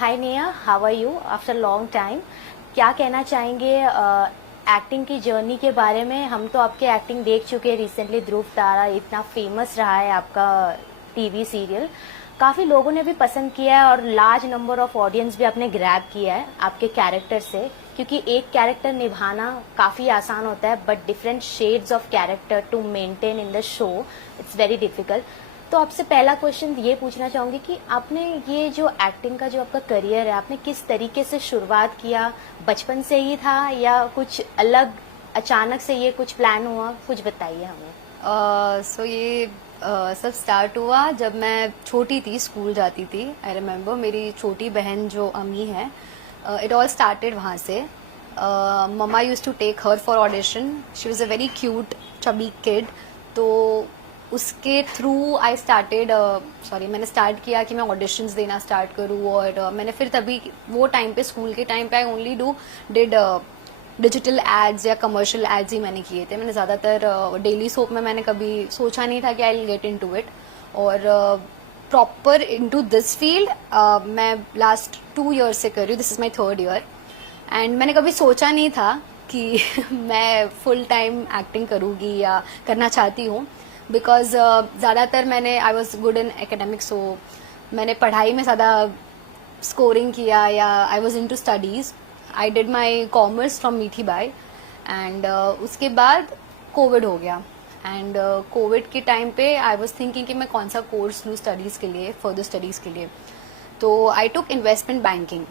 Hi Neha, how are you after long time. क्या कहना चाहेंगे एक्टिंग की जर्नी के बारे में? हम तो आपके एक्टिंग देख चुके हैं रिसेंटली, ध्रुव तारा इतना फेमस रहा है आपका टीवी सीरियल, काफ़ी लोगों ने भी पसंद किया है और लार्ज नंबर ऑफ ऑडियंस भी आपने ग्रैब किया है आपके कैरेक्टर से, क्योंकि एक कैरेक्टर निभाना काफ़ी आसान होता है but different shades of character to maintain in the show it's very difficult. तो आपसे पहला क्वेश्चन ये पूछना चाहूंगी कि आपने ये जो एक्टिंग का जो आपका करियर है, आपने किस तरीके से शुरुआत किया? बचपन से ही था या कुछ अलग अचानक से ये कुछ प्लान हुआ? कुछ बताइए हमें। ये सब स्टार्ट हुआ जब मैं छोटी थी, स्कूल जाती थी। आई रिमेम्बर मेरी छोटी बहन जो अम्मी है, इट ऑल स्टार्टेड वहाँ से। Mamma use to take her for audition. She was a very cute chubby kid. तो उसके थ्रू आई स्टार्टेड मैंने स्टार्ट किया कि मैं ऑडिशंस देना स्टार्ट करूँ। और मैंने फिर तभी वो टाइम पे, स्कूल के टाइम पे, I only did digital ads या कमर्शियल एड्स ही मैंने किए थे। मैंने ज़्यादातर डेली सोप में मैंने कभी सोचा नहीं था कि I will get into it. और प्रॉपर इनटू दिस फील्ड मैं लास्ट 2 years से कर रही हूँ। This is my 3rd year। And मैंने कभी सोचा नहीं था कि मैं फुल टाइम एक्टिंग करूँगी या करना चाहती हूँ, बिकॉज ज़्यादातर I was good in academics. So मैंने पढ़ाई में ज़्यादा स्कोरिंग किया, या I was into studies. I did my commerce from Mithibai. And उसके बाद कोविड हो गया। एंड कोविड के टाइम पे आई वॉज थिंकिंग कि मैं कौन सा कोर्स लूँ स्टडीज़ के लिए, फर्दर स्टडीज़ के लिए। तो I took investment banking,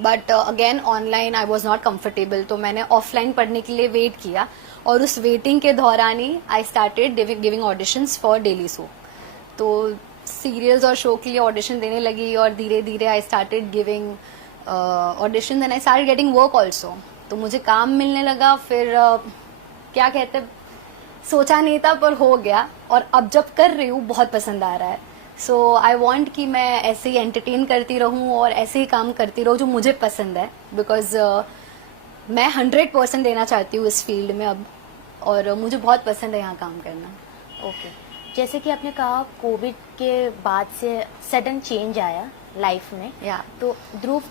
but again online I was not comfortable. तो मैंने ऑफलाइन पढ़ने के लिए वेट किया, और उस वेटिंग के दौरान ही I started giving auditions for daily show. तो सीरियल्स और शो के लिए ऑडिशन देने लगी, और धीरे धीरे I started giving audition and I started getting work also. तो मुझे काम मिलने लगा। फिर क्या कहते, सोचा नहीं था पर हो गया, और अब जब कर रही हूँ बहुत पसंद आ रहा है। सो आई वॉन्ट कि मैं ऐसे ही एंटरटेन करती रहूँ और ऐसे ही काम करती रहूँ जो मुझे पसंद है, बिकॉज मैं 100% देना चाहती हूँ इस फील्ड में अब, और मुझे बहुत पसंद है यहाँ काम करना। ओके, जैसे कि आपने कहा कोविड के बाद से सडन चेंज आया लाइफ में, या तो ध्रुव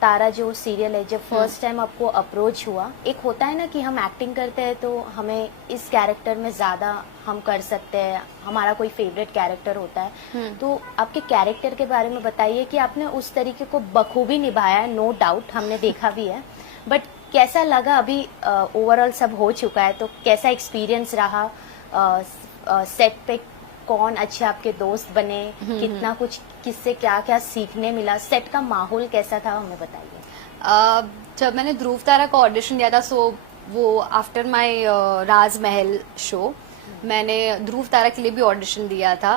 तारा जो सीरियल है, जब फर्स्ट टाइम आपको अप्रोच हुआ, एक होता है ना कि हम एक्टिंग करते हैं तो हमें इस कैरेक्टर में ज़्यादा हम कर सकते हैं, हमारा कोई फेवरेट कैरेक्टर होता है। तो आपके कैरेक्टर के बारे में बताइए कि आपने उस तरीके को बखूबी निभाया है, नो डाउट हमने देखा भी है, बट कैसा लगा? अभी ओवरऑल सब हो चुका है तो कैसा एक्सपीरियंस रहा? सेट पे कौन अच्छे आपके दोस्त बने, कितना कुछ, किससे क्या क्या सीखने मिला, सेट का माहौल कैसा था, हमें बताइए। जब मैंने ध्रुव तारा का ऑडिशन दिया था, सो वो आफ्टर माय राजमहल शो, मैंने ध्रुव तारा के लिए भी ऑडिशन दिया था।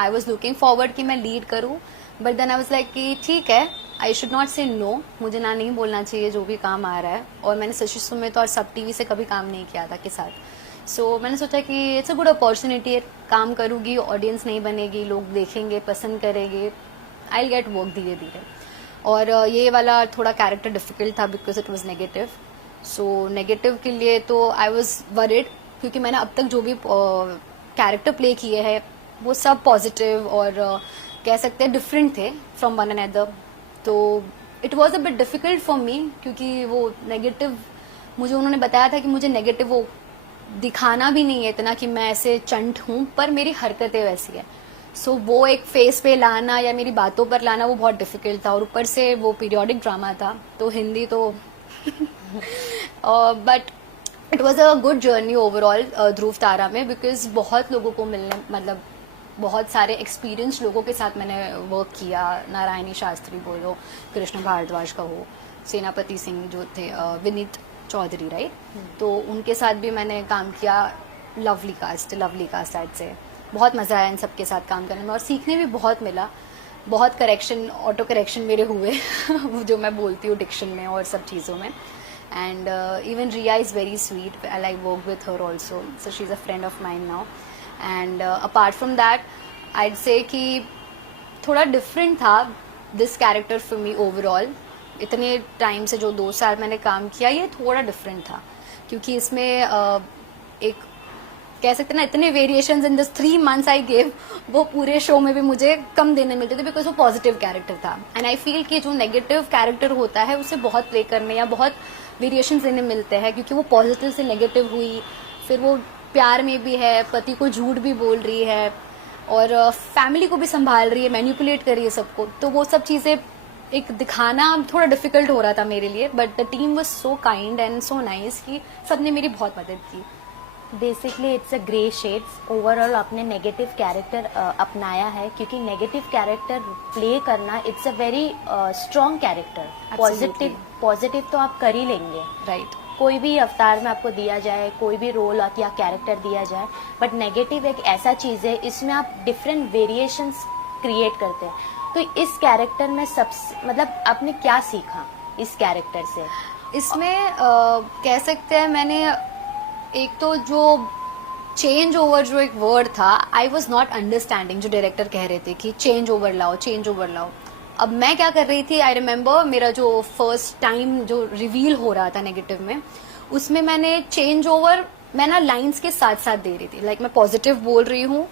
आई वॉज लुकिंग फॉरवर्ड कि मैं लीड करूँ, but then I was like कि ठीक है, I should not say no, मुझे ना नहीं बोलना चाहिए जो भी काम आ रहा है। और मैंने शशि सुमित और सब टीवी से कभी काम नहीं किया था के साथ। सो मैंने सोचा कि इट्स अ गुड अपॉर्चुनिटी है, काम करूँगी, ऑडियंस नहीं बनेगी, लोग देखेंगे, पसंद करेंगे, आई विल गेट वर्क धीरे धीरे। और ये वाला थोड़ा कैरेक्टर डिफिकल्ट था because it was negative. So negative के लिए तो आई वॉज वरिड, क्योंकि मैंने अब तक जो भी कैरेक्टर प्ले किए हैं वो सब पॉजिटिव और कह सकते हैं डिफरेंट थे फ्रॉम वन अनदर। तो it was a bit difficult for me, क्योंकि वो नेगेटिव, मुझे उन्होंने बताया था कि मुझे नेगेटिव वो दिखाना भी नहीं है इतना कि मैं ऐसे चंट हूँ, पर मेरी हरकतें वैसी है। सो वो एक फेस पे लाना या मेरी बातों पर लाना वो बहुत डिफिकल्ट था, और ऊपर से वो पीरियोडिक ड्रामा था तो हिंदी तो but it was a good journey overall Dhruv Tara में, बिकॉज बहुत लोगों को मिलने, मतलब बहुत सारे एक्सपीरियंस लोगों के साथ मैंने वर्क किया। नारायणी शास्त्री बोलो, कृष्ण भारद्वाज का हो, सेनापति सिंह जो थे, विनीत चौधरी, राइट, तो उनके साथ भी मैंने काम किया। लवली कास्ट आज से बहुत मज़ा आया इन सब के साथ काम करने में, और सीखने भी बहुत मिला। बहुत करेक्शन, ऑटो करेक्शन मेरे हुए जो मैं बोलती हूँ डिक्शन में और सब चीज़ों में। And even Riya is very sweet, I like work with her also, so she is a friend of mine now. And apart from that I'd say कि थोड़ा डिफरेंट था this character for me overall. इतने time से जो 2 साल मैंने काम किया, ये थोड़ा डिफरेंट था, क्योंकि इसमें एक कह सकते हैं ना, इतने variations in this 3 months I gave, वो पूरे शो में भी मुझे कम देने मिलते थे बिकॉज वो पॉजिटिव कैरेक्टर था. एंड आई फील कि जो नेगेटिव कैरेक्टर होता है उसे बहुत प्ले करने या बहुत वेरिएशंस देने मिलते हैं, क्योंकि वो पॉजिटिव से नेगेटिव हुई, फिर वो प्यार में भी है, पति को झूठ भी बोल रही है और फैमिली को भी संभाल रही है, मैनिपुलेट कर रही है सबको. तो वो सब चीजें एक दिखाना थोड़ा डिफिकल्ट हो रहा था मेरे लिए, but the team was so kind and so nice कि सबने मेरी बहुत मदद की. Basically it's a grey shades. Overall आपने नेगेटिव कैरेक्टर अपनाया है, क्योंकि नेगेटिव कैरेक्टर प्ले करना it's a very strong character. Positive तो आप कर ही लेंगे, राइट. कोई भी अवतार में आपको दिया जाए, कोई भी रोल या कैरेक्टर दिया जाए, बट नेगेटिव एक ऐसा चीज है, इसमें आप डिफरेंट वेरिएशंस क्रिएट करते हैं. तो इस कैरेक्टर में सबसे मतलब आपने क्या सीखा इस कैरेक्टर से? इसमें कह सकते हैं मैंने एक तो जो चेंज ओवर जो एक वर्ड था, आई वॉज नॉट अंडरस्टैंडिंग. जो डायरेक्टर कह रहे थे कि चेंज ओवर लाओ, चेंज ओवर लाओ. अब मैं क्या कर रही थी, आई रिमेम्बर मेरा जो फर्स्ट टाइम जो रिवील हो रहा था नेगेटिव में, उसमें मैंने चेंज ओवर मैं ना लाइन्स के साथ साथ दे रही थी. लाइक मैं पॉजिटिव बोल रही हूँ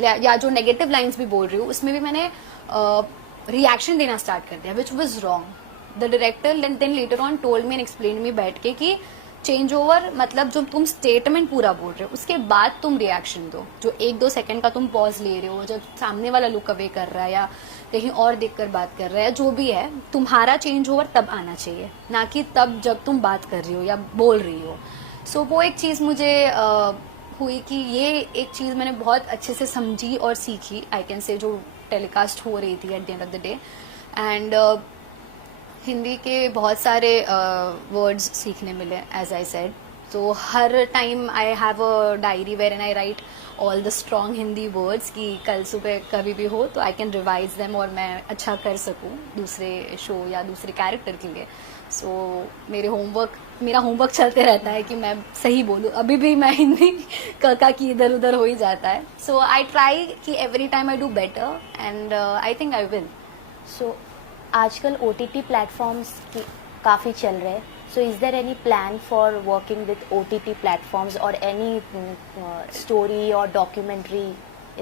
या जो नेगेटिव लाइन्स भी बोल रही हूँ, उसमें भी मैंने रिएक्शन देना स्टार्ट कर दिया, which was wrong. The director then later on told me and explain me बैठ के कि चेंज ओवर मतलब जो तुम स्टेटमेंट पूरा बोल रहे हो उसके बाद तुम रिएक्शन दो. जो 1-2 सेकंड का तुम पॉज ले रहे हो, जब सामने वाला लुक अवे कर रहा है या कहीं और देखकर बात कर रहा है, जो भी है, तुम्हारा चेंज ओवर तब आना चाहिए, ना कि तब जब तुम बात कर रही हो या बोल रही हो. सो वो एक चीज मुझे हुई कि ये एक चीज मैंने बहुत अच्छे से समझी और सीखी, आई कैन से, जो टेलीकास्ट हो रही थी at the end of the day. And Hindi के बहुत सारे वर्ड्स सीखने मिले, एज आई सेड. तो हर time I have a diary where and I write all the strong Hindi words कि कल सुबह कभी भी हो तो आई कैन रिवाइज देम और मैं अच्छा कर सकूं दूसरे शो या दूसरे कैरेक्टर के लिए. सो मेरा होमवर्क चलते रहता है कि मैं सही बोलूं. अभी भी मैं हिंदी का की इधर उधर हो ही जाता है. सो आई ट्राई कि every time I do better and I think I will. So आजकल OTT प्लेटफॉर्म्स काफ़ी चल रहे हैं. So is there any plan for working with OTT platforms और एनी स्टोरी और documentary?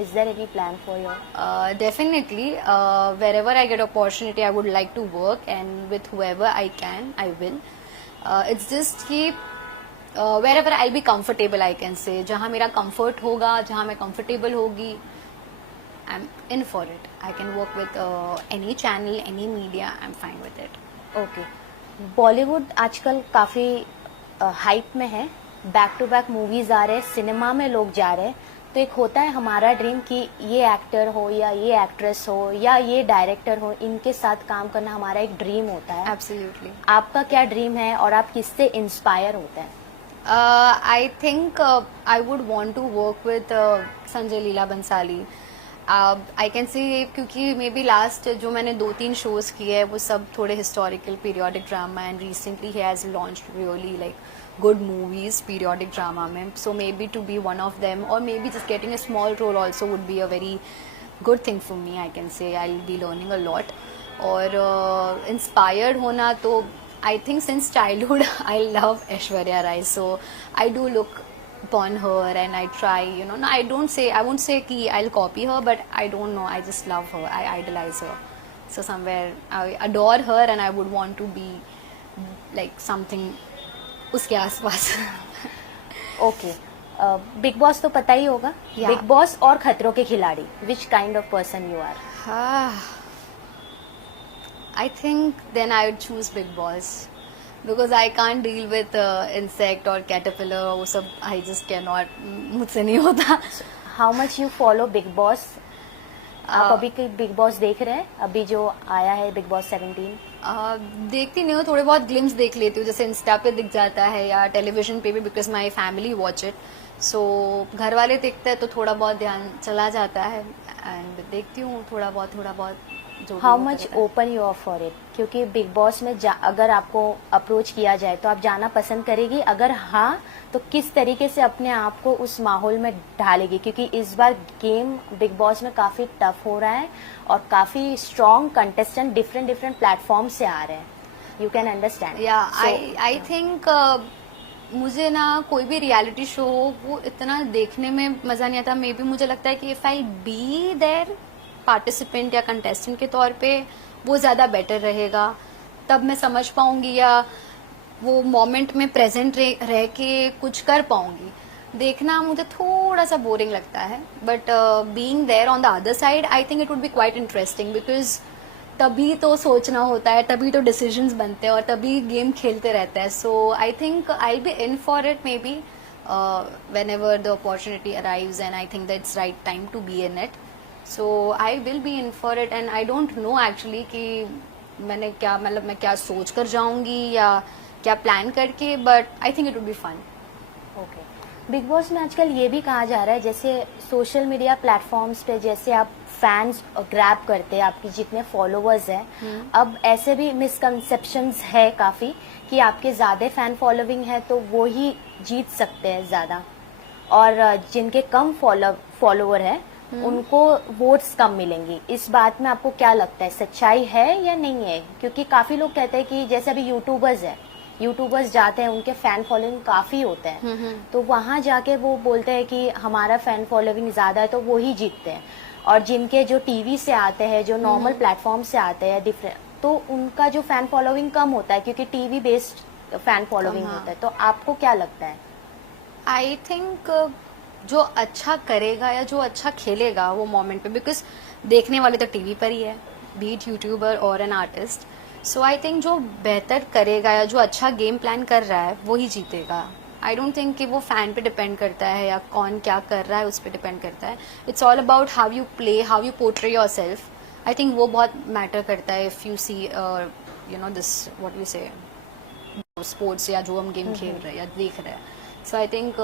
Is there any plan for your? Definitely. Wherever I get opportunity, I would like to work, and with whoever I can, I will. It's just कि wherever I'll be comfortable, I can say. जहाँ मेरा comfort होगा, जहाँ मैं comfortable होगी, I'm in for it. I can work with any channel, any media. I'm fine with it. Okay. Bollywood आजकल काफ़ी hype में है. बैक टू बैक मूवीज आ रहे हैं, सिनेमा में लोग जा रहे हैं. तो एक होता है हमारा ड्रीम कि ये एक्टर हो या ये एक्ट्रेस हो या ये डायरेक्टर हो, इनके साथ काम करना हमारा एक ड्रीम होता है. Absolutely. आपका क्या ड्रीम है और आप किससे इंस्पायर होते हैं? I think I would want to work with Sanjay Leela Bhansali. I can say, क्योंकि मे बी लास्ट जो मैंने 2-3 शोज किए हैं वो सब थोड़े historical periodic drama, and recently he has launched really like good movies periodic drama mein. So maybe to be one of them, or maybe just getting a small role also would be a very good thing for me. I can say I'll be learning a lot. और inspired होना तो I think since childhood I love Aishwarya Rai, so I do look upon her and I try, you know, no, I won't say कि I'll copy her, but I don't know, I just love her, I idolize her. So somewhere I adore her and I would want to be like something उसके आसपास. Okay. Bigg boss तो पता ही होगा. Yeah. Big boss और खतरों के खिलाड़ी, which kind of person you are? I think then I would choose Big Boss because I can't deal with insect or caterpillar. वो सब I just cannot, मुझसे नहीं होता. How much you follow big boss? आप अभी big boss देख रहे हैं? अभी जो आया है बिग बॉस 17. देखती नहीं हूँ, थोड़े बहुत ग्लिम्स देख लेती हूँ, जैसे इंस्टा पे दिख जाता है या टेलीविजन पे भी, because my family watch it. So घर वाले देखते हैं तो थोड़ा बहुत ध्यान चला जाता है एंड देखती हूँ थोड़ा बहुत जो. How much open you are for it? क्योंकि बिग बॉस में अगर आपको अप्रोच किया जाए तो आप जाना पसंद करेगी? अगर हाँ, तो किस तरीके से अपने आप को उस माहौल में ढालेगी? क्योंकि इस बार गेम बिग बॉस में काफी टफ हो रहा है और काफी स्ट्रॉन्ग कंटेस्टेंट डिफरेंट प्लेटफॉर्म से आ रहे हैं. You can understand. या आई थिंक मुझे ना कोई भी रियलिटी शो हो वो इतना देखने में मजा नहीं आता। मे बी मुझे लगता है कि if I be there participant या कंटेस्टेंट के तौर पे वो ज्यादा बेटर रहेगा, तब मैं समझ पाऊंगी या वो मोमेंट में प्रेजेंट रह के कुछ कर पाऊंगी। देखना मुझे थोड़ा सा बोरिंग लगता है, but being there on the other side I think it would be quite interesting, because तभी तो सोचना होता है, तभी तो डिसीजंस बनते हैं और तभी गेम खेलते रहते हैं। So I think I be in for it maybe whenever the opportunity arrives and I think that's right time to be in it. So I will be in for it and I don't know actually कि मैंने क्या मतलब मैं क्या सोच कर जाऊंगी या क्या प्लान करके, but I think it would be fun. Okay. Bigg Boss में आजकल ये भी कहा जा रहा है जैसे सोशल मीडिया प्लेटफॉर्म्स पे जैसे आप फैंस ग्रैब करते हैं, आपकी जितने फॉलोअर्स हैं, अब ऐसे भी मिसकंसेप्शंस है काफी कि आपके ज्यादा फैन फॉलोइंग है तो वो ही जीत सकते हैं ज्यादा, और जिनके कम फॉलोअर है उनको वोट्स कम मिलेंगी। इस बात में आपको क्या लगता है, सच्चाई है या नहीं है? क्योंकि काफी लोग कहते हैं कि जैसे अभी यूट्यूबर्स जाते हैं, उनके फैन फॉलोइंग काफी होते हैं, तो वहां जाके वो बोलते हैं कि हमारा फैन फॉलोइंग ज्यादा है तो वो ही जीतते हैं, और जिनके जो टीवी से आते हैं, जो नॉर्मल प्लेटफॉर्म से आते हैं डिफरेंट, तो उनका जो फैन फॉलोइंग कम होता है क्योंकि टीवी बेस्ड फैन फॉलोइंग होता है। तो आपको क्या लगता है? आई थिंक जो अच्छा करेगा या जो अच्छा खेलेगा वो मोमेंट पे, बिकॉज देखने वाले तो टीवी पर ही है, बीट यूट्यूबर और an artist. So I think जो बेहतर करेगा या जो अच्छा गेम प्लान कर रहा है वो ही जीतेगा। आई डोंट थिंक कि वो फैन पे डिपेंड करता है या कौन क्या कर रहा है उस पर डिपेंड करता है। It's all about how you play, how you portray yourself. I think वो बहुत मैटर करता है। If you see you know this what you say sports या जो हम गेम खेल रहे हैं या देख रहे हैं, so I think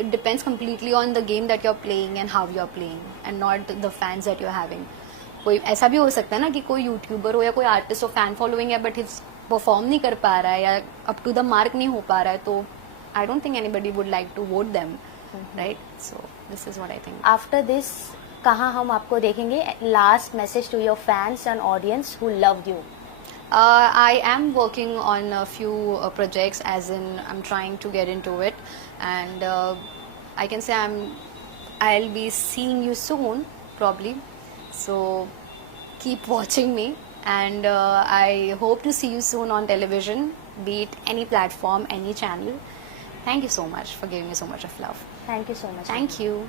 it depends completely on the game that you're playing and how you're playing and not the fans that you're having. कोई ऐसा भी हो सकता है ना कि कोई यूट्यूबर हो या कोई आर्टिस्ट हो, फैन फॉलोइंग है बट परफॉर्म नहीं कर पा रहा है या अप टू द मार्क नहीं हो पा रहा है, तो I don't think anybody would like to vote them, right? So this is what I think. After this कहाँ हम आपको देखेंगे? Last message to your fans and audience who loved you. I am working on a few projects, as in I'm trying to get into it, and I can say I'll be seeing you soon, probably. So keep watching me, and I hope to see you soon on television, be it any platform, any channel. Thank you so much for giving me so much of love. Thank you so much. Thank you.